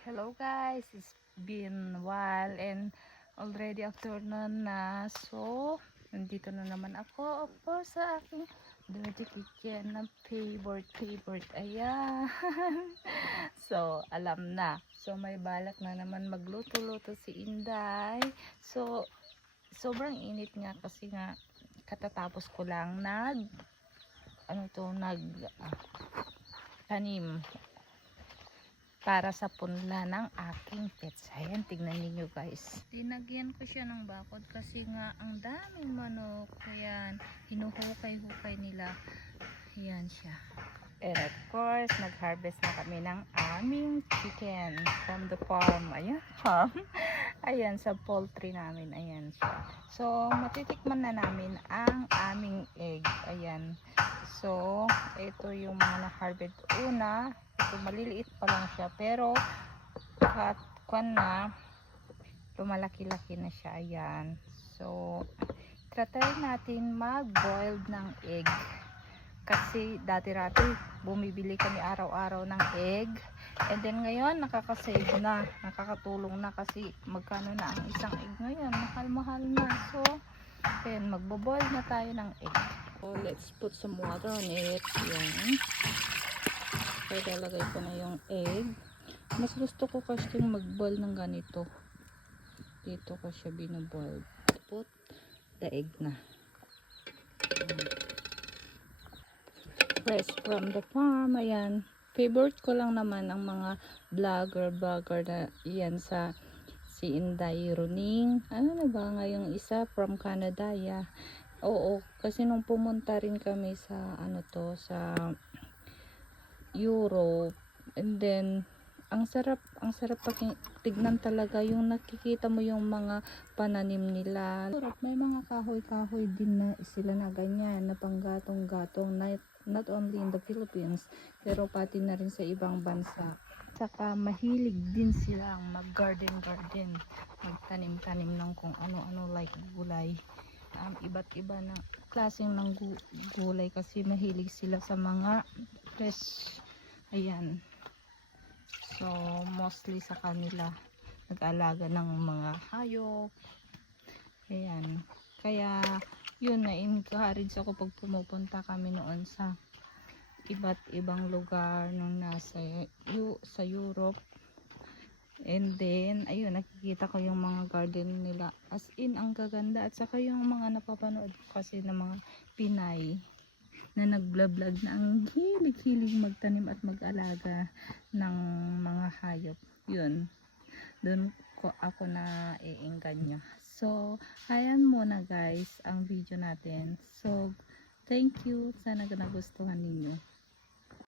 Hello guys, it's been a while and already afternoon na. So, nandito na naman ako sa aking dirty kitchen na favorite. Ayan. So, alam na. So, may balak na naman magluto-luto si Inday. So, sobrang init nga kasi nga katatapos ko lang tanim para sa punla ng aking pets. Ayan, tignan niyo guys. Tinagyan ko siya ng bakod kasi nga ang daming manok. Ayan, hinuhukay-hukay nila. Ayan siya. And of course, nag-harvest na kami ng aming chicken from the farm. Ayan, farm. Ayan, sa poultry namin. Ayan siya. So, matitikman na namin ang aming egg. Ayan. So, ito yung mga na-harvest una. Ito, maliliit pa lang siya. Pero, lumalaki-laki na siya. Ayan. So, try natin mag-boiled ng egg. Kasi dati-rati bumibili kami araw-araw ng egg. And then ngayon nakakasave na, nakakatulong na kasi magkano na ang isang egg ngayon, mahal-mahal na. So, ayan, magbo-boil na tayo ng egg. So, let's put some water on it. Ayan. So, ilalagay ko na yung egg. Mas gusto ko kasi mag-boil ng ganito. Dito ko siya bino-boil. Put the egg na. Fresh from the farm. Ayan, favorite ko lang naman ang mga vlogger na yan sa si Inday Runing. Ano na ba nga yung isa from Canada? Yeah. Oo, kasi nung pumunta rin kami sa sa Europe, and then ang sarap tignan talaga yung nakikita mo yung mga pananim nila. May mga kahoy din na sila na ganyan na panggatong-gatong, not only in the Philippines pero pati na rin sa ibang bansa. Saka mahilig din silang mag-garden, magtanim-tanim ng kung ano-ano like gulay. Iba't iba na klaseng ng gulay kasi mahilig sila sa mga fresh. Ayan. So, mostly sa kanila nag-alaga ng mga hayop. Ayan. Kaya, yun, na-encourage ako pag pumupunta kami noon sa iba't ibang lugar nung nasa sa Europe. And then, ayun, nakikita ko yung mga garden nila. As in, ang gaganda. At saka yung mga napapanood kasi ng mga Pinay na nag-vlog na ang hilig magtanim at mag-alaga ng mga hayop. Yun, doon ko ako na iingganyo. So, ayan muna guys ang video natin. So, thank you. Sana nagustuhan ninyo.